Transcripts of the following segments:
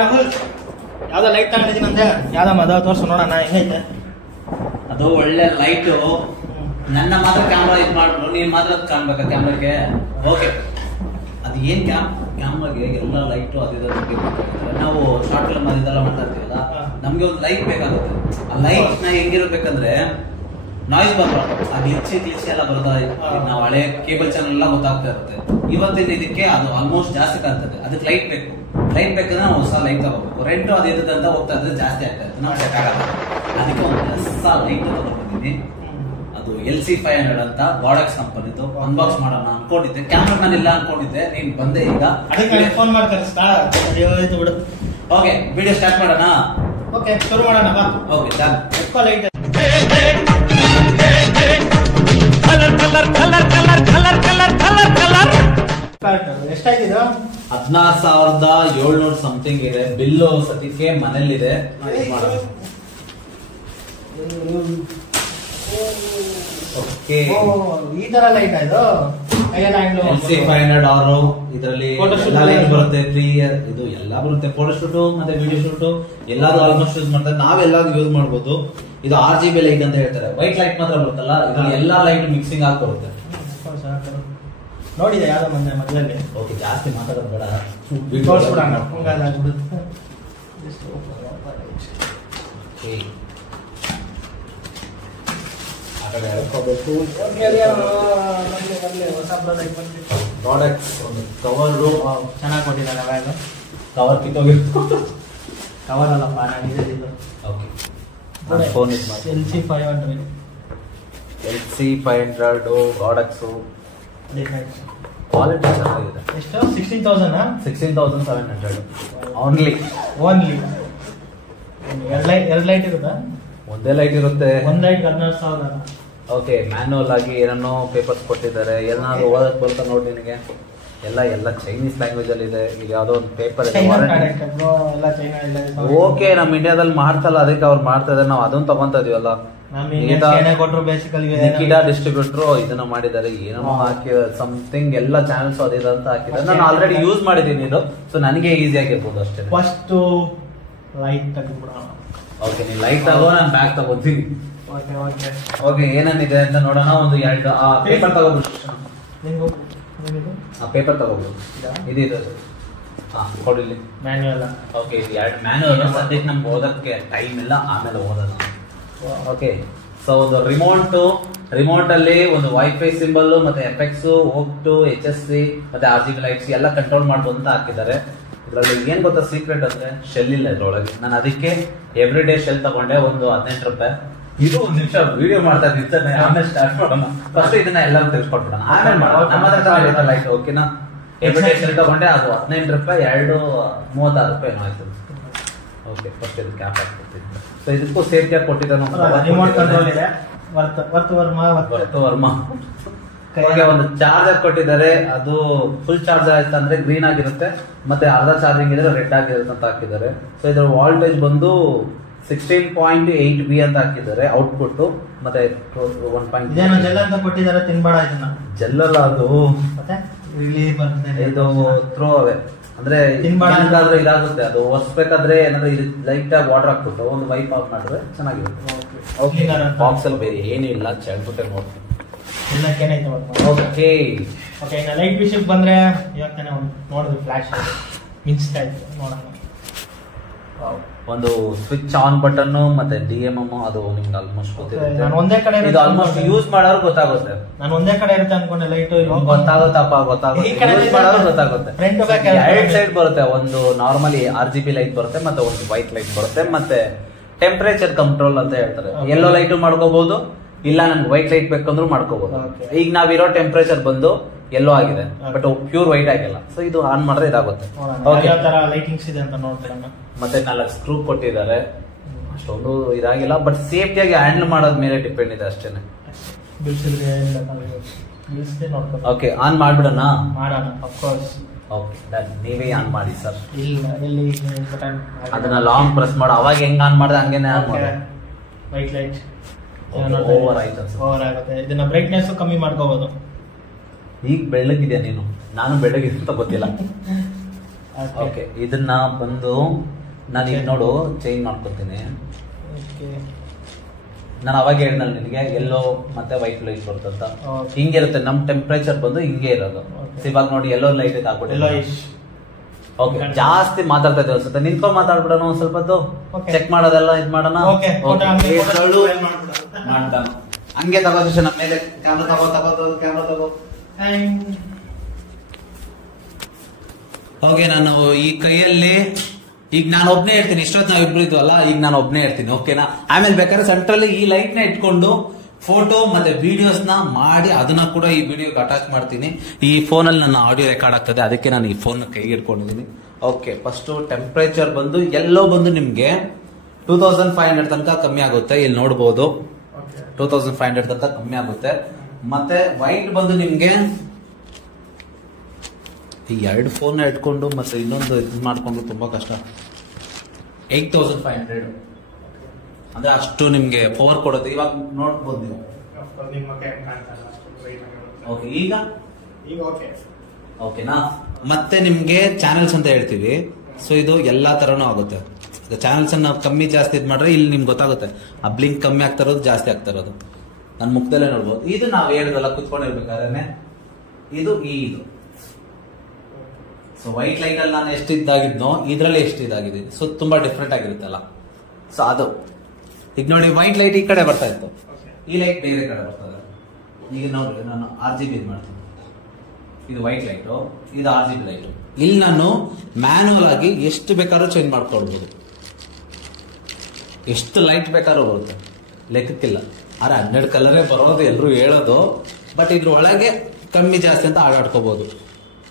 ಯಾವ್ದೋ ಲೈಟ್ ತಗೊಂಡಿದ್ದೀನಿ ಅಂದೆ, ಯಾವ್ದಮ್ಮ ಅದ ತೋರ್ಸು ನೋಡೋಣ ಹೆಂಗೈತೆ. ಅದು ಒಳ್ಳೆ ಲೈಟು. ನನ್ನ ಮಾತ್ರ ಕ್ಯಾಮ್ರಾ ಇದು ಮಾಡ್ರು, ನೀನ್ ಮಾತ್ರ ಕಾಣ್ಬೇಕಾ ಕ್ಯಾಮ್ರಾಗೆ? ಓಕೆ, ಅದು ಏನ್ ಕ್ಯಾಮ್ರಾಗೆ ಎಲ್ಲ ಲೈಟು ಅದಿದೆ. ನಾವು ಶಾರ್ಟ್ ಫಿಲ್ಮ್ ಅದೆಲ್ಲ ಮಾಡ್ತಾ ಇರ್ತೀವಲ್ಲ, ನಮ್ಗೆ ಒಂದು ಲೈಟ್ ಬೇಕಾಗುತ್ತೆ. ಆ ಲೈಟ್ ನ ಹೆಂಗಿರ್ಬೇಕಂದ್ರೆ ನಾಯ್ಸ್ ಬರಬಾರ್ದು. ಆ ಗ್ಲಿಚ್ ಎಲ್ಲ ಬರ್ತಾ ನಾವು ಹಳೆ ಕೇಬಲ್ ಚಾನಲ್ ಎಲ್ಲ ಗೊತ್ತಾಗ್ತಾ ಇರುತ್ತೆ. ಇವತ್ತಿನ ಇದಕ್ಕೆ ಅದು ಆಲ್ಮೋಸ್ಟ್ ಜಾಸ್ತಿ ಕಾಣ್ತದೆ. ಅದಕ್ಕೆ ಲೈಟ್ ಬೇಕು. ಲೈಟ್ ಬೇಕಂದ್ರೆ ನಾವು ಹೊಸ ಲೈಟ್ ತಗೋಬೇಕು. ರೆಂಟು ಅದು ಇರ್ತದಂತ ಹೋಗ್ತಾ ಇದ್ರೆ ಜಾಸ್ತಿ ಆಗ್ತಾ ಇರುತ್ತೆ, ನಾವು ಸೆಟ್ ಆಗಲ್ಲ. ಅದಕ್ಕೆ ಒಂದು ಹೊಸ ಲೈಟ್ ತಗೊಂಡಿದ್ದೀನಿ. ಅದು LC500 ಅಂತ ಗಾಡಕ್ಸ್ ಕಂಪನಿದು. ಅನ್ಬಾಕ್ಸ್ ಮಾಡೋಣ ಅನ್ಕೊಂಡಿದ್ದೆ, ಕ್ಯಾಮ್ರಾ ನಾನು ಇಲ್ಲ ಅನ್ಕೊಂಡಿದ್ದೆ. ನೀನ್ ಬಂದೆ ಈಗ, ಫೋನ್ ಮಾಡ್ತಾರೆ. ಓಕೆ, ವಿಡಿಯೋ ಸ್ಟಾರ್ಟ್ ಮಾಡೋಣ. ಓಕೆ, ಶುರು ಮಾಡೋಣ ಬಾ. Okay, done. ಲೈಟ್ ಎಷ್ಟಾಯ್ತಿದು? 16,700 ಸಮಥಿಂಗ್ ಇದೆ. ಬಿಲ್ಲು ಸದ್ಯಕ್ಕೆ ಮನೇಲಿದೆ. ಓಕೆ, ಈ ತರ ಲೈಟ್ ಆಯ್ತು. LC500 ಇದರಲ್ಲಿ ಲೈಟ್ ಬರುತ್ತೆ, 3 ಇಯರ್ ಇದು ಎಲ್ಲ ಬರುತ್ತೆ. ಫೋಟೋ ಶೂಟ್ ಮತ್ತೆ ವಿಡಿಯೋ ಶೂಟ್ ಎಲ್ಲಾರು ಆಲ್ಮೋಸ್ಟ್ ಯೂಸ್ ಮಾಡ್ತಾರೆ. ನಾವೆಲ್ಲಾರು ಯೂಸ್ ಮಾಡ್ಬೋದು. ಇದು RGB ಲೈಟ್ ಅಂತ ಹೇಳ್ತಾರೆ. ವೈಟ್ ಲೈಟ್ ಮಾತ್ರ ಬರುತ್ತಲ್ಲ, ಇದ್ರಲ್ಲಿ ಎಲ್ಲಾ ಲೈಟ್ ಮಿಕ್ಸಿಂಗ್ ಆಗಿ ಬರುತ್ತೆ. ನೋಡಿದೆ ಯಾವ್ದೋ ಮೊನ್ನೆ ಮಧ್ಯದಲ್ಲಿ. ಓಕೆ, ಜಾಸ್ತಿ ಮಾತಾಡೋದು ಬೇಡ, ತೋರಿಸ್ಬಿಡೋಣ. ಪ್ರಾಡಕ್ಟ್ಸ್ ಒಂದು ಕವರ್ ಚೆನ್ನಾಗಿ ಕೊಟ್ಟಿದ್ದಾರೆ. ಕವರ್ ಕಿತ್ತೋಗಿತ್ತು. ಕವರ್ ಅಲ್ಲಪ್ಪ, ನಾನಿದ್ದು. Okay, phone LC500 products quality ಚೆನ್ನಾಗಿದೆ. ಎಷ್ಟು? 16,700 ಓನ್ಲಿ. ಎರಡು ಲೈಟ್ ಇರುತ್ತಾ? ಒಂದೇ ಲೈಟ್ ಇರುತ್ತೆ. ಒಂದ್ ಲೈಟ್ 16,000. ಓಕೆ, ಮ್ಯಾನ್ಯುವಲ್ ಆಗಿ ಏನನ್ನೋ ಪೇಪರ್ಸ್ ಕೊಟ್ಟಿದ್ದಾರೆ. ಏನಾದ್ರು ಓದಕ್ ಬರುತ್ತಾ ನೋಡಿ ನಿನಗೆ? ಎಲ್ಲ ಚೈನೀಸ್ ಲ್ಯಾಂಗ್ವೇಜ್ ಅಲ್ಲಿ ಇದೆ. ಈಗ ಯಾವ್ದೋ ಒಂದು ಪೇಪರ್ ಓಕೆ, ನಮ್ ಇಂಡಿಯಾದಲ್ಲಿ ಮಾಡ್ತಲ್ಲ, ಅದಕ್ಕೆ ಅವ್ರು ಮಾಡ್ತಾ ಇದಾರೆ. ನಾವು ಅದನ್ನ ತಗೊಂತ ಇದೀವಲ್ಲ. ನಿಕಿಟಾ ಡಿಸ್ಟ್ರಿಬ್ಯೂಟರ್ ಇದನ್ನ ಮಾಡಿದ್ದಾರೆ. ಏನೋ ಹಾಕಿ ಸಮಥಿಂಗ್ ಎಲ್ಲ ಚಾನಲ್ಸ್ ಅದಿದೆ ಅಂತ ಹಾಕಿದ್ದಾರೆ. ನಾನು ಆಲ್ರೆಡಿ ಯೂಸ್ ಮಾಡಿದೀನಿ ಇದು, ಸೊ ನನಗೆ ಈಸಿ ಆಗಿರ್ಬೋದು ಅಷ್ಟೇ. ಫಸ್ಟ್ ಲೈಟ್ ತೆಗೆದ್ಬಿಡೋಣ. ಓಕೆ, ನೀನ್ ಲೈಟ್ ತಗೋ, ನಾನು ಬ್ಯಾಗ್ ತಗೋತೀನಿ. ಓಕೆ, ಏನೇನಿದೆ ಅಂತ ನೋಡೋಣ. ಒಂದು 2 ಪೇಪರ್ ತಗೋಬೋದು. ಪೇಪರ್ ತಗೋಬಹುದು. ಇದು ಕೊಡಿಲಿ ಮ್ಯಾನ್ಯುವಲ್. ಓಕೆ, ಇದು 2 ಮ್ಯಾನ್ಯುವಲ್. ಸದ್ಯಕ್ಕೆ ನಮ್ಗೆ ಓದಕ್ಕೆ ಟೈಮ್ ಇಲ್ಲ, ಆಮೇಲೆ ಓದೋಣ. ಓಕೆ, ಸೊ ಒಂದು ರಿಮೋಟ್ ಅಲ್ಲಿ ಒಂದು ವೈಫೈ ಸಿಂಬಲ್ ಮತ್ತೆ ಎಫೆಕ್ಟ್ಸ್, ಓಕ್ಟು, HSC ಮತ್ತೆ RGB ಲೈಟ್ಸ್ ಎಲ್ಲ ಕಂಟ್ರೋಲ್ ಮಾಡಬಹುದು ಅಂತ ಹಾಕಿದ್ದಾರೆ. ಇದ್ರಲ್ಲಿ ಏನ್ ಗೊತ್ತಾ ಸೀಕ್ರೆಟ್ ಅಂದ್ರೆ, ಶೆಲ್ ಇಲ್ಲ ಇದ್ರೊಳಗೆ. ನಾನು ಅದಕ್ಕೆ ಎವ್ರಿ ಡೇ ಶೆಲ್ ತಗೊಂಡೆ, ಒಂದು 18 ರೂಪಾಯಿ. ಇದು 1 ನಿಮಿಷ ವಿಡಿಯೋ ಮಾಡ್ತಾ ಇರ್ತಾನೆ, ಆಮೇಲೆ ಸ್ಟಾರ್ಟ್ ಮಾಡೋಣ. ಫಸ್ಟ್ ಇದನ್ನ ಎಲ್ಲರೂ ತಿಳಿಸ್ಕೊಟ್ಬಿಡೋಣ, ಆಮೇಲೆ ಮಾಡೋಣ. ನಮ್ಮ ಹತ್ರ ಲೈಟ್ ಓಕೆನಾ? ಎವ್ರಿ ಡೇ ಶೆಲ್ ತಗೊಂಡೆ, ಅದು 18 ರೂಪಾಯಿ, 2 36 ರೂಪಾಯಿ ಏನೋ ಆಯ್ತು. ಓಕೆ, ಫಸ್ಟ್ ಇದು ಕ್ಯಾಪ್ ಹಾಕ್ಬಿಡ್ತೀನಿ. ಸೊ ಇದಕ್ಕೂ ಸೇಫ್ಟಿ ಆಗಿ ಕೊಟ್ಟಿದ್ದಾನೆ. ರಿಮೋಟ್ ಕಂಟ್ರೋಲ್ ಇದೆ. ವರ್ಮಾ ಒಂದು ಚಾರ್ಜರ್ ಕೊಟ್ಟಿದ್ದಾರೆ. ಅದು ಫುಲ್ ಚಾರ್ಜ್ ಆಯ್ತು ಅಂದ್ರೆ ಗ್ರೀನ್ ಆಗಿರುತ್ತೆ, ಮತ್ತೆ ಅರ್ಧ ಚಾರ್ಜಿಂಗ್ ಇದ್ರೆ ರೆಡ್ ಆಗಿರುತ್ತೆ ಅಂತ ಹಾಕಿದ್ದಾರೆ. ಸೊ ಇದರ ವಾಲ್ಟೇಜ್ ಬಂದು 16.8V ಅಂತ ಹಾಕಿದ್ದಾರೆ ಔಟ್ಪುಟ್. ಮತ್ತೆ 1. ಜೆಲ್ ಅಂತ ಕೊಟ್ಟಿದ್ದಾರೆ, ತಿನ್ಬೇಡ ಇದನ್ನ. ಜೆಲ್ಲಲ್ಲ ಅದು, ಮತ್ತೆ ಇದು ಥ್ರೋ ಅವೇ ಅಂದ್ರೆ ತಿನ್ಬಾರ್ದಾದ್ರೆ ಇದಾಗುತ್ತೆ. ಅದು ಒರೆಸ್ಬೇಕಾದ್ರೆ ಏನಾದ್ರೆ ಇದು ಲೈಟ್ ಆಗಿ ವಾಟರ್ ಹಾಕ್ಬಿಟ್ಟು ಒಂದು ವೈಪ್ ಆಫ್ ಮಾಡಿದ್ರೆ ಚೆನ್ನಾಗಿರುತ್ತೆ. ಬಾಕ್ಸ್ ಅಲ್ಲಿ ಬೇರೆ ಏನೂ ಇಲ್ಲ, ಚೆಲ್ಬಿಟ್ಟೆ ನೋಡ್ತೀನಿ. ಓಕೆ, ಲೈಟ್ ವಿಷಯಕ್ಕೆ ಬಂದ್ರೆ ಇವಾಗ ತಾನೇ ನೋಡಿದ್ವಿ, ಫ್ಲಾಶ್ ಮಿಂಚ್ತಾ ಇತ್ತು ನೋಡೋಣ. ಒಂದು ಸ್ವಿಚ್ ಆನ್ ಬಟನ್ ಮತ್ತೆ DMM, ಅದು ನಿಮ್ಗೆ ಆಲ್ಮೋಸ್ಟ್ ಗೊತ್ತಿರುತ್ತೆ. ಒಂದೇ ಕಡೆ ಇದು ಆಲ್ಮೋಸ್ಟ್ ಯೂಸ್ ಮಾಡೋರು ಗೊತ್ತಾಗುತ್ತೆ. ನಾನು ಒಂದೇ ಕಡೆ ಇರುತ್ತೆ ಅನ್ಕೊಂಡೆ. ಲೈಟ್ ಗೊತ್ತಾಗುತ್ತೆ. ಯೂಸ್ ಮಾಡೋರು ಗೊತ್ತಾಗುತ್ತೆ. 2 ಸೈಡ್ ಬರುತ್ತೆ. ಒಂದು ನಾರ್ಮಲಿ RGB ಲೈಟ್ ಬರುತ್ತೆ, ಮತ್ತೆ ಒಂದು ವೈಟ್ ಲೈಟ್ ಬರುತ್ತೆ, ಮತ್ತೆ ಟೆಂಪರೇಚರ್ ಕಂಟ್ರೋಲ್ ಅಂತ ಹೇಳ್ತಾರೆ. ಎಲ್ಲೋ ಲೈಟ್ ಮಾಡ್ಕೋಬಹುದು, ಇಲ್ಲ ನನ್ಗೆ ವೈಟ್ ಲೈಟ್ ಬೇಕಂದ್ರೂ ಮಾಡ್ಕೋಬಹುದು. ಈಗ ನಾವಿರೋ ಟೆಂಪರೇಚರ್ ಬಂದು ಎಲ್ಲೋ ಆಗಿದೆ, ಬಟ್ ಪ್ಯೂರ್ ವೈಟ್ ಆಗಿಲ್ಲ. ಸೊ ಇದು ಆನ್ ಮಾಡಿದ್ರೆ ಇದಾಗುತ್ತೆ. ಲೈಟಿಂಗ್ಸ್ ಇದೆ ಅಂತ ನೋಡ್ತಾರೆ. ಮತ್ತೆ 4 ಸ್ಕ್ರೂ ಕೊಟ್ಟಿದ್ದಾರೆ. ಅಷ್ಟೊಂದು ಇದಾಗಿಲ್ಲ, ಬಟ್ ಸೇಫ್ಟಿಯಾಗಿ ಹ್ಯಾಂಡಲ್ ಮಾಡೋದ್ ಮೇಲೆ ಡಿಪೆಂಡ್ ಇದೆ ಅಷ್ಟೇನೆ. ಓಕೆ, ಆನ್ ಮಾಡ್ಬಿಡೋಣ. ಓಕೆ, ನೀವೇ ಆನ್ ಮಾಡಿ ಸರ್. ಅದನ್ನ ಲಾಂಗ್ ಪ್ರೆಸ್ ಮಾಡು. ಅವಾಗ ಹೆಂಗ್ ಆನ್ ಮಾಡಿದೆ ಹಂಗೇನೆ ಆನ್ ಮಾಡಿ. ವೈಟ್ ಲೈಟ್ ಓವರ್ ಆಯ್ತು, ಓವರ್ ಆಗುತ್ತೆ. ಇದನ್ನ ಬ್ರೈಟ್ನೆಸ್ ಕಮ್ಮಿ ಮಾಡ್ಕೋಬಹುದು. ಈಗ ಬೆಳ್ಳಗಿದ್ಯಾ ನೀನು? ನಾನು ಬೆಳ್ಳಗಿದೆ ಅಂತ ಗೊತ್ತಿಲ್ಲ. ಓಕೆ, ಇದನ್ನ ಬಂದು ನಾನು ಈಗ ನೋಡು ಚೇಂಜ್ ಮಾಡ್ಕೊತೀನಿ. ನಾನು ಅವಾಗ ಹೇಳಿದ್ನಲ್ಲ ನಿನಗೆ ಎಲ್ಲೋ ಮತ್ತೆ ವೈಟ್ ಲೈಟ್ ಬರುತ್ತಂತ. ಹಿಂಗಿರುತ್ತೆ ನಮ್ ಟೆಂಪರೇಚರ್ ಬಂದು ಹಿಂಗೆ ಇರೋದು. ಇವಾಗ ನೋಡಿ ಎಲ್ಲೋ ಲೈಟ್ ಹಾಕ್ಬಿಟ್ಟು ಓಕೆ, ಜಾಸ್ತಿ ಮಾತಾಡ್ತಾ ಇದ್ದೇವೆ ಅನ್ಸುತ್ತೆ. ನಿಂತ್ಕೊಂಡು ಮಾತಾಡ್ಬಿಡೋಣ ಒಂದ್ ಸ್ವಲ್ಪ ಚೆಕ್ ಮಾಡೋದೆಲ್ಲ ಇದ್ ಮಾಡೋಣ. ಹಂಗೆ ತಗೋ ನಮ್ಮ ಮೇಲೆ ಕ್ಯಾಮ್ರಾ ಕ್ಯಾಮ್ರಾ ತಗೋ. ಓಕೆ, ನಾನು ಈ ಕೈಯಲ್ಲಿ ಈಗ ನಾನು ಒಬ್ನೇ ಇರ್ತೀನಿ. ಇಷ್ಟೊತ್ತು ನಾವ್ ಇಬ್ರು ಇದ್ವಲ್ಲ, ಈಗ ನಾನು ಒಬ್ನೇ ಇರ್ತೀನಿ. ಓಕೆನಾ? ಆಮೇಲೆ ಬೇಕಾದ್ರೆ ಸೆಂಟ್ರಲ್ಲಿ ಈ ಲೈಟ್ ನ ಇಟ್ಕೊಂಡು ಫೋಟೋ ಮತ್ತೆ ವಿಡಿಯೋಸ್ ನ ಮಾಡಿ ಅದನ್ನ ಕೂಡ ಈ ವಿಡಿಯೋಗೆ ಅಟ್ಯಾಚ್ ಮಾಡ್ತೀನಿ. ಈ ಫೋನ್ ಅಲ್ಲಿ ನನ್ನ ಆಡಿಯೋ ರೆಕಾರ್ಡ್ ಆಗ್ತದೆ, ಅದಕ್ಕೆ ನಾನು ಈ ಫೋನ್ ಕೈಗೆ ಇಟ್ಕೊಂಡಿದ್ದೀನಿ. ಓಕೆ, ಫಸ್ಟ್ ಟೆಂಪರೇಚರ್ ಬಂದು ಎಲ್ಲೋ ಬಂದು ನಿಮ್ಗೆ 2500 ತನಕ ಕಮ್ಮಿ ಆಗುತ್ತೆ. ಇಲ್ಲಿ ನೋಡಬಹುದು 2500 ತನಕ ಕಮ್ಮಿ ಆಗುತ್ತೆ. ಮತ್ತೆ ವೈಟ್ ಬಂದು ನಿಮ್ಗೆ ಈ 2 ಫೋನ್ ಇಟ್ಕೊಂಡು ಮತ್ತೆ ಇನ್ನೊಂದು ಇದು ಮಾಡ್ಕೊಂಡು ತುಂಬಾ ಕಷ್ಟ. 8500 ಅಂದ್ರೆ ಅಷ್ಟು ನಿಮ್ಗೆ ಪವರ್ ಕೊಡುತ್ತೆ. ಇವಾಗ ನೋಡ್ಬೋದು ನೀವು. ಓಕೆ, ಈಗ ಓಕೆನಾ? ಮತ್ತೆ ನಿಮ್ಗೆ ಚಾನೆಲ್ಸ್ ಅಂತ ಹೇಳ್ತೀವಿ. ಸೊ ಇದು ಎಲ್ಲಾ ತರನು ಆಗುತ್ತೆ. ಚಾನೆಲ್ಸ್ ನಾವು ಕಮ್ಮಿ ಜಾಸ್ತಿ ಇದ್ ಮಾಡ್ರೆ ಇಲ್ಲಿ ನಿಮ್ಗೆ ಗೊತ್ತಾಗುತ್ತೆ. ಆ ಬ್ಲಿಂಕ್ ಕಮ್ಮಿ ಆಗ್ತಾ ಇರೋದು ಜಾಸ್ತಿ ಆಗ್ತಾ ಇರೋದು ನನ್ನ ಮುಖದಲ್ಲೇ ನೋಡ್ಬೋದು. ಇದು ನಾವ್ ಹೇಳಿದಲ್ಲ ಕುತ್ಕೊಂಡಿರ್ಬೇಕಾದ್ರೆ ಇದು ಇದು. ಸೊ ವೈಟ್ ಲೈಟ್ ಅಲ್ಲಿ ನಾನು ಎಷ್ಟು ಇದ್ದಾಗಿದ್ನೋ ಇದ್ರಲ್ಲಿ ಎಷ್ಟು ಇದಾಗಿದೆ. ಸೊ ತುಂಬಾ ಡಿಫ್ರೆಂಟ್ ಆಗಿರುತ್ತಲ್ಲ. ಸೊ ಅದು ಈಗ ನೋಡಿ, ವೈಟ್ ಲೈಟ್ ಈ ಕಡೆ ಬರ್ತಾ ಇತ್ತು, ಈ ಲೈಟ್ ಬೇರೆ ಕಡೆ ಬರ್ತದೆ. ಈಗ ನೋಡಿ ನಾನು RGB ಇದು ಮಾಡ್ತೀನಿ. ಇದು ವೈಟ್ ಲೈಟ್, ಇದು RGB ಲೈಟ್. ಇಲ್ಲಿ ನಾನು ಮ್ಯಾನುವಲ್ ಆಗಿ ಎಷ್ಟು ಬೇಕಾದ್ರೂ ಚೇಂಜ್ ಮಾಡ್ಕೊಳ್ಬಹುದು. ಎಷ್ಟು ಲೈಟ್ ಬೇಕಾದ್ರೂ ಬರುತ್ತೆ, ಲೆಕ್ಕಕ್ಕಿಲ್ಲ. ಆದ್ರೆ 12 ಕಲರೇ ಬರೋದು ಎಲ್ಲರೂ ಹೇಳೋದು. ಬಟ್ ಇದ್ರ ಒಳಗೆ ಕಮ್ಮಿ ಜಾಸ್ತಿ ಅಂತ ಆಟಾಡ್ಕೋಬಹುದು.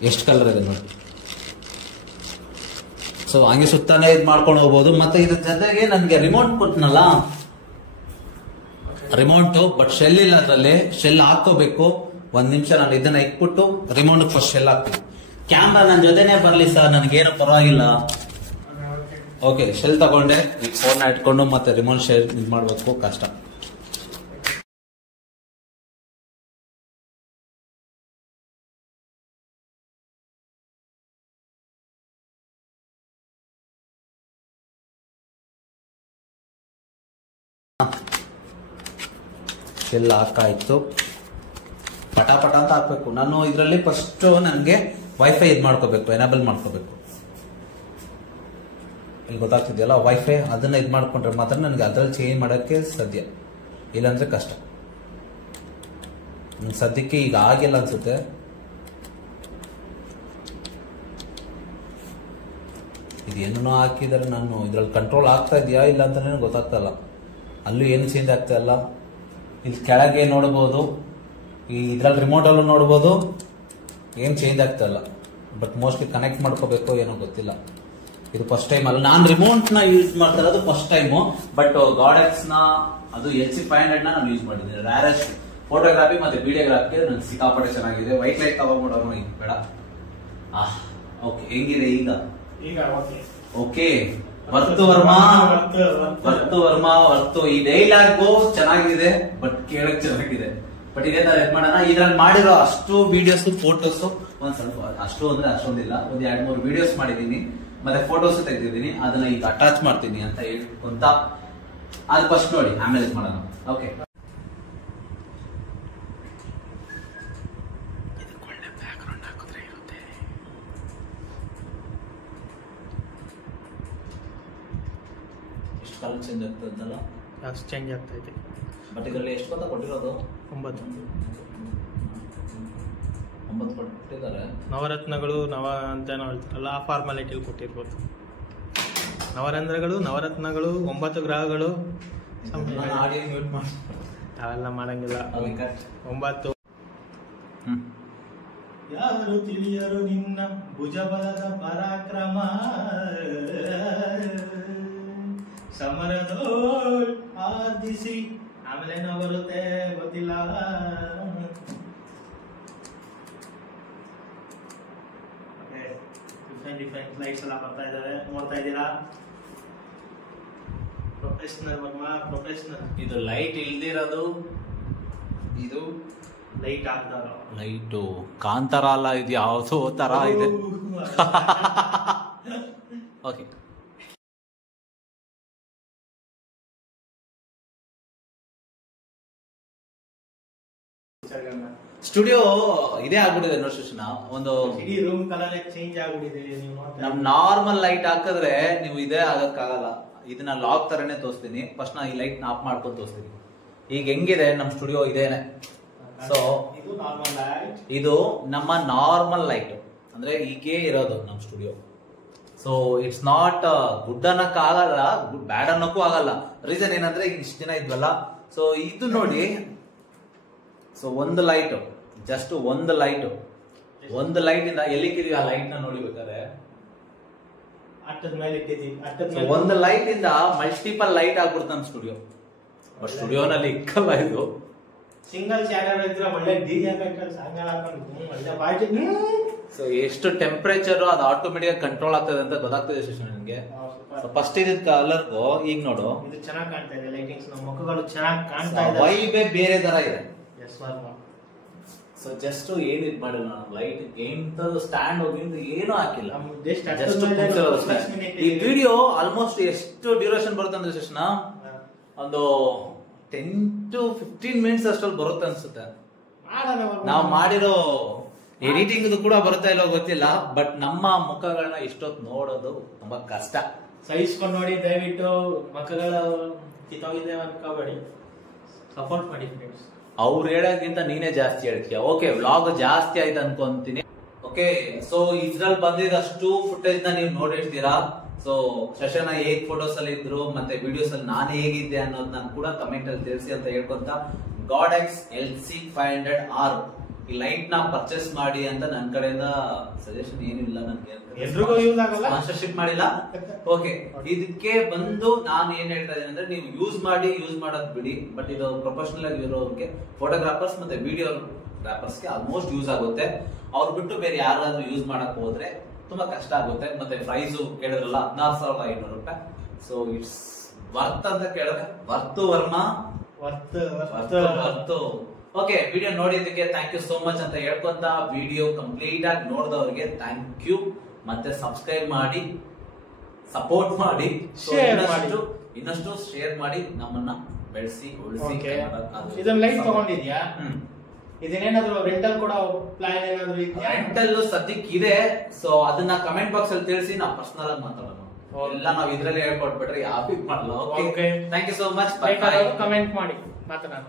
ಎಷ್ಟು ಕಲರ್ ಇದೆ ನೋಡಿ. ಸೊ ಹಂಗೆ ಸುತ್ತಾನೆ ಇದು ಮಾಡ್ಕೊಂಡು ಹೋಗ್ಬೋದು. ಮತ್ತೆ ಇದ್ರ ಜೊತೆಗೆ ನನ್ಗೆ ರಿಮೋಟ್ ಕೊಟ್ಟನಲ್ಲ, ರಿಮೋಟ್ ಬಟ್ ಶೆಲ್ ಇಲ್ಲ ಅದ್ರಲ್ಲಿ. ಶೆಲ್ ಹಾಕೋಬೇಕು. 1 ನಿಮಿಷ ನಾನು ಇದನ್ನ ಇಟ್ಬಿಟ್ಟು ರಿಮೋಟ್ ಫಸ್ಟ್ ಶೆಲ್ ಹಾಕ್ತೀನಿ. ಕ್ಯಾಮ್ರಾ ನನ್ನ ಜೊತೆನೆ ಬರ್ಲಿ ಸರ್, ನನಗೇನು ಪರವಾಗಿಲ್ಲ. ಓಕೆ, ಶೆಲ್ ತಗೊಂಡೆ. ಈಗ ಫೋನ್ ಇಟ್ಕೊಂಡು ಮತ್ತೆ ರಿಮೋಟ್ ಶೆಲ್ ಇದು ಮಾಡ್ಬೇಕು, ಕಷ್ಟ. ಎಲ್ಲ ಹಾಕಾಯ್ತು. ಪಟಾಪಟ ಅಂತ ಹಾಕ್ಬೇಕು. ನಾನು ಇದರಲ್ಲಿ ಫಸ್ಟ್ ನನಗೆ ವೈಫೈ ಇದು ಮಾಡ್ಕೋಬೇಕು, ಎನೇಬಲ್ ಮಾಡ್ಕೋಬೇಕು. ಇಲ್ಲಿ ಗೊತ್ತಾಗ್ತಿದೆಯಲ್ಲ ವೈಫೈ, ಅದನ್ನ ಇದು ಮಾಡ್ಕೊಂಡ್ರೆ ಮಾತ್ರ ನನಗೆ ಅದ್ರಲ್ಲಿ ಚೇಂಜ್ ಮಾಡೋಕ್ಕೆ ಸಾಧ್ಯ. ಇಲ್ಲಾಂದ್ರೆ ಕಷ್ಟ. ಸದ್ಯಕ್ಕೆ ಈಗ ಆಗಿಲ್ಲ ಅನ್ಸುತ್ತೆ. ಇದೇನೋ ಹಾಕಿದರೆ ನಾನು ಇದ್ರಲ್ಲಿ ಕಂಟ್ರೋಲ್ ಆಗ್ತಾ ಇದೆಯಾ ಇಲ್ಲ ಅಂತಾನೆ ಗೊತ್ತಾಗ್ತಾ ಇಲ್ಲ. ಅಲ್ಲೂ ಏನು ಚೇಂಜ್ ಆಗ್ತಾ ಇಲ್ಲ. ಇಲ್ಲಿ ಕೆಳಗೆ ನೋಡಬಹುದು, ಈ ಇದ್ರಲ್ಲಿ ರಿಮೋಟ್ ಅಲ್ಲೂ ನೋಡಬಹುದು, ಏನ್ ಚೇಂಜ್ ಆಗ್ತಾ ಇಲ್ಲ. ಬಟ್ ಮೋಸ್ಟ್ಲಿ ಕನೆಕ್ಟ್ ಮಾಡ್ಕೋಬೇಕು, ಏನೋ ಗೊತ್ತಿಲ್ಲ. ಇದು ಫಸ್ಟ್ ಟೈಮ್ ಅಲ್ಲ ನಾನು ರಿಮೋಟ್ ನ ಯೂಸ್ ಮಾಡ್ತಾ ಇರೋದು, ಫಸ್ಟ್ ಟೈಮು. ಬಟ್ ಗಾಡೆಕ್ಸ್ ನ ಅದು HC500 ನಾನು ಯೂಸ್ ಮಾಡಿದ್ದೀನಿ. ರ್ಯಾರೆಸ್ಟ್ ಫೋಟೋಗ್ರಾಫಿ ಮತ್ತೆ ವಿಡಿಯೋಗ್ರಾಫಿಗೆ ನನಗೆ ಸಿಕ್ಕಾಪಟ್ಟೆ ಚೆನ್ನಾಗಿದೆ. ವೈಟ್ ಲೈಟ್ ತಗೊಂಡ್ಬಿಡೋಣ ಈಗ ಬೇಡ. ಓಕೆ, ಹೆಂಗಿದೆ ಈಗ? ಓಕೆ, ವರ್ತು ವರ್ತು ಈ ಡೈಲಾಗು ಚೆನ್ನಾಗಿದೆ, ಬಟ್ ಕೇಳಕ್ ಚೆನ್ನಾಗಿದೆ. ಬಟ್ ಇದೇ ತರ ಎದ್ ಮಾಡೋಣ. ಇದ್ರಲ್ಲಿ ಮಾಡಿರೋ ಅಷ್ಟು ವಿಡಿಯೋಸ್ ಫೋಟೋಸ್ ಒಂದ್ ಸ್ವಲ್ಪ, ಅಷ್ಟು ಅಂದ್ರೆ ಅಷ್ಟೊಂದಿಲ್ಲ, ಒಂದ್ 2-3 ವಿಡಿಯೋಸ್ ಮಾಡಿದೀನಿ. ಮತ್ತೆ ಫೋಟೋಸ್ ತೆಗೆದಿದ್ದೀನಿ. ಅದನ್ನ ಈಗ ಅಟ್ಯಾಚ್ ಮಾಡ್ತೀನಿ ಅಂತ ಹೇಳ್ಕೊಂತ ಅದು ಫಸ್ಟ್ ನೋಡಿ, ಆಮೇಲೆ ಇದು ಮಾಡೋಣ. ಓಕೆ, ಕಲರ್ ಚೇಂಜ್ ಆಗ್ತದಲ್ಲ, ಚೇಂಜ್ ಆಗ್ತಾ ಇದೆ. ಬಟ್ ಇದರಲ್ಲಿ ಎಷ್ಟು ಕೊತ್ತ ಕೊಟ್ಟಿರೋದು? 9 ಕೊಟ್ಟಿದ್ದಾರೆ. ನವರತ್ನಗಳು ಅಂತ ಹೇಳ್ತಾರಲ್ಲ, ಆ ಫಾರ್ಮಾಲಿಟಿಲಿ ಕೊಟ್ಟಿರ್ಬೋದು. ನವರಂಧ್ರಗಳು, ನವರತ್ನಗಳು, 9 ಗ್ರಹಗಳು ಅವೆಲ್ಲ ಮಾಡಂಗಿಲ್ಲ. 9 ಯಾರು ತಿಳಿಯರು ನಿನ್ನ ಭುಜಬಲದ ಪರಾಕ್ರಮ, ಸಮರದೋ ಆದಿಸಿ. ಆಮೇಲೆ ಏನೋ ಬರುತ್ತೆ ಗೊತ್ತಿಲ್ಲ. ಡಿಫ್ರೆಂಟ್ ಲೈಟ್ಸ್ ಎಲ್ಲ ಬರ್ತಾ ಇದಾವೆ, ನೋಡ್ತಾ ಇದ್ದೀರಾ. Professional Varma, professional. ಇದು ಲೈಟ್ ಇಲ್ದಿರೋದು, ಇದು ಲೈಟ್ ಹಾಕ್ದಾಗ ಲೈಟು ಕಾಂತಾರ ಅಲ್ಲ, ಇದು ಯಾವ್ದೋ ತರ ಇದೆ. ಓಕೆ, ಸ್ಟುಡಿಯೋ ಇದೇ ಆಗ್ಬಿಟ್ಟಿದೆ ನೋಡಿ ಸುಷ್ಮಾ. ಒಂದು ಇಡೀ ರೂಮ್ ಕಲರ್ ಚೇಂಜ್ ಆಗ್ಬಿಟ್ಟಿದೆ. ನೀವು ನಮ್ ನಾರ್ಮಲ್ ಲೈಟ್ ಹಾಕಿದ್ರೆ ನೀವು ಇದೇ ಆಗಕ್ಕಾಗಲ್ಲ. ಇದನ್ನ ಲಾಕ್ ತರನೇ ತೋರಿಸ್ತೀನಿ. ಫಸ್ಟ್ ನಾ ಈ ಲೈಟ್ ನ ಆಫ್ ಮಾಡ್ಕೊಂಡು ತೋರಿಸ್ತೀನಿ. ಈಗ ಹೆಂಗಿದೆ ನಮ್ ಸ್ಟುಡಿಯೋ ಇದೇನೆ. ಸೊ ಇದು ನಾರ್ಮಲ್ ಲೈಟ್, ಇದು ನಮ್ಮ ನಾರ್ಮಲ್ ಲೈಟ್, ಅಂದ್ರೆ ಹೀಗೆ ಇರೋದು ನಮ್ studio. So it's not good ಅನ್ನಕ್ ಆಗಲ್ಲ, ಬ್ಯಾಡ್ ಅನ್ನಕ್ಕೂ ಆಗಲ್ಲ. ರೀಸನ್ ಏನಂದ್ರೆ ಇಷ್ಟು ದಿನ ಇದ್ವಲ್ಲ. ಸೊ ಇದು ನೋಡಿ, ಸೊ ಒಂದು ಲೈಟ್, ಜಸ್ಟ್ ಒಂದು ಲೈಟ್ ಇಂದ ಎಲ್ಲಿಕ್ಕಿದೀವಿ ಆ ಲೈಟ್ ನ ನೋಡಿಬೇಕಾದ್ರೆ ಅಟ್ಟದ ಮೇಲೆ ಇಟ್ಟಿದ್ದೀವಿ. ಒಂದು ಲೈಟ್ ಇಂದ ಮಲ್ಟಿಪಲ್ ಲೈಟ್ ಆಗ್ಬಿಡುತ್ತೆ ನಮ್ ಸ್ಟುಡಿಯೋ. ಸ್ಟುಡಿಯೋನಲ್ಲಿ ಇಕ್ಕಲ್ಲ ಇದು. ಸಿಂಗಲ್ ಚಾನಲ್ ಇದ್ರೆ ಒಳ್ಳೆ ಡಿಜೆ ಹಾಕೊಂಡು ಸಾಂಗಲ್ ಹಾಕೊಂಡು ಒಳ್ಳೆ ಪಾರ್ಟಿ. ಸೊ ಎಷ್ಟು ಟೆಂಪರೇಚರ್ ಅದು ಆಟೋಮೆಟಿಕ್ ಕಂಟ್ರೋಲ್ ಆಗ್ತದೆ ಅಂತ ಗೊತ್ತಾಗ್ತದೆ ಶಶಿ ನನಗೆ. ಫಸ್ಟ್ ಇದ್ದ ಕಲರ್ ಈಗ ನೋಡು, ಇದು ಚೆನ್ನಾಗಿ ಕಾಣ್ತಾ ಇದೆ. ಲೈಟಿಂಗ್ಸ್ ನಮ್ಮ ಮುಖಗಳು ಚೆನ್ನಾಗಿ ಕಾಣ್ತಾ ಇದೆ. ವೈಬೇ ಬೇರೆ ತರ ಇದೆ. ಸೊ ಜಸ್ಟ್ ಏನ್ ಇದ್ ಮಾಡಿಲ್ಲ ನಾವು, ಲೈಟ್ ಎಂತದು ಸ್ಟ್ಯಾಂಡ್ ಹೋಗಿಂದ ಏನೂ ಹಾಕಿಲ್ಲ. ಈ ವಿಡಿಯೋ ಆಲ್ಮೋಸ್ಟ್ ಎಷ್ಟು ಡ್ಯೂರೇಷನ್ ಬರುತ್ತೆ ಅಂದ್ರೆ ಶಶಿನ, ಒಂದು 10 to 15 ಮಿನಿಟ್ಸ್ ಅಷ್ಟಲ್ಲಿ ಬರುತ್ತೆ ಅನ್ಸುತ್ತೆ. ನಾವು ಮಾಡಿರೋ ಎಡಿಟಿಂಗ್ ಕೂಡ ಬರುತ್ತಾ ಇಲ್ಲೋ ಗೊತ್ತಿಲ್ಲ. ಬಟ್ ನಮ್ಮ ಮುಖಗಳನ್ನ ಇಷ್ಟೊತ್ತು ನೋಡೋದು ತುಂಬಾ ಕಷ್ಟ. ಸಹಿಸ್ಕೊಂಡು ನೋಡಿ ದಯವಿಟ್ಟು. ಮುಖಗಳು ಕಿತ್ತೋಗಿದ್ದೇವೆ ಅನ್ಕೋಬೇಡಿ, ಸಪೋರ್ಟ್ ಮಾಡಿ ಫ್ರೆಂಡ್ಸ್. ಅವ್ರು ಹೇಳೋದ್ಕಿಂತ ನೀನೇ ಜಾಸ್ತಿ ಹೇಳ್ತೀಯ. ಓಕೆ, ವ್ಲಾಗ್ ಜಾಸ್ತಿ ಆಯ್ತು ಅನ್ಕೊಂತೀನಿ. ಓಕೆ, ಸೊ ಇದ್ರಲ್ಲಿ ಬಂದಿದ್ದಷ್ಟು ಫುಟೇಜ್ ನ ನೀವು ನೋಡಿರ್ತೀರಾ. ಸೊ ಶಶನ ಹೇಗ್ ಫೋಟೋಸ್ ಅಲ್ಲಿ ಇದ್ರು ಮತ್ತೆ ವಿಡಿಯೋಸ್ ಅಲ್ಲಿ ನಾನು ಹೇಗಿದ್ದೆ ಅನ್ನೋದನ್ನ ಕೂಡ ಕಮೆಂಟ್ ಅಲ್ಲಿ ತಿಳಿಸಿ ಅಂತ ಹೇಳ್ಕೊಂತ, ಗಾಡೆಕ್ಸ್ LC500R ಈ ಲೈಟ್ ನ ಪರ್ಚೇಸ್ ಮಾಡಿ ಅಂತ ನನ್ನ ಕಡೆಯಿಂದ ಸಜೆಷನ್ ಏನಿಲ್ಲ. ನನ್ಗೆ ಎಲ್ರಿಗೂ ಯೂಸ್ ಆಗಲ್ಲ, ಸ್ಪಾನ್ಸರ್ಶಿಪ್ ಮಾಡಿಲ್ಲ. ಓಕೆ, ಇದಕ್ಕೆ ಬಂದು ನಾನು ಏನ್ ಹೇಳ್ತಾ ಇದ್ದೀನಿ ಅಂದ್ರೆ, ನೀವು ಯೂಸ್ ಮಾಡೋದ್ ಬಿಡಿ. ಬಟ್ ಇದು ಪ್ರೊಫೆಷನಲ್ ಆಗಿ ಇರೋರಿಗೆ, ಫೋಟೋಗ್ರಾಫರ್ಸ್ ಮತ್ತೆ ವಿಡಿಯೋಗ್ರಾಫರ್ಸ್ಗೆ ಆಲ್ಮೋಸ್ಟ್ ಯೂಸ್ ಆಗುತ್ತೆ. ಅವ್ರು ಬಿಟ್ಟು ಬೇರೆ ಯಾರಾದ್ರೂ ಯೂಸ್ ಮಾಡಕ್ ಹೋದ್ರೆ ತುಂಬಾ ಕಷ್ಟ ಆಗುತ್ತೆ. ಮತ್ತೆ ಪ್ರೈಸ್ ಕೇಳಿದ್ರಲ್ಲ 16,500 ರೂಪಾಯಿ. ಸೊ ಇಟ್ಸ್ ವರ್ತ್ ಅಂತ ಕೇಳಿದ್ರೆ worth Varma, worth. Okay, video ನೋಡಿದ್ದಕ್ಕೆ ಥ್ಯಾಂಕ್ ಯು ಸೋ ಮಚ್ ಅಂತ ಹೇಳ್ಕೊಂತ, ವಿಡಿಯೋ ಕಂಪ್ಲೀಟ್ ಆಗಿ ನೋಡಿದವರಿಗೆ ಥ್ಯಾಂಕ್ ಯು. ಮತ್ತೆ ಸಬ್ಸ್ಕ್ರೈಬ್ ಮಾಡಿ, ಸಪೋರ್ಟ್ ಮಾಡಿ, ಇನ್ನಷ್ಟು ಶೇರ್ ಮಾಡಿ, ನಮ್ಮನ್ನ ಬೆಳೆಸಿ ಉಳಿಸಿ. ಇದನ್ನ ಲೈಟ್ ತಗೊಂಡಿದ್ಯಾ? ಇದನ್ನೇನಾದ್ರು ರೆಂಟಲ್ ಕೂಡ ಪ್ಲಾನ್ ಏನಾದ್ರು ಇದೆಯಾ? ರೆಂಟಲ್ ಸದ್ಯಕ್ಕೆ ಇದೆ. ಸೊ ಅದನ್ನ ಕಮೆಂಟ್ ಬಾಕ್ಸ್ ಅಲ್ಲಿ ತಿಳಿಸಿ, ನಾವು ಪರ್ಸನಲ್ ಆಗಿ ಮಾತಾಡೋಣ. ಎಲ್ಲ ನಾವು ಇದ್ರಲ್ಲಿ ಹೇಳ್ಕೊಟ್ಬಿಟ್ರೆ ಯಾವ ಮಾಡಲ್ಲ. Okay, thank you so much. Comment ಮಾಡಿ ಮಾತಾಡೋಣ.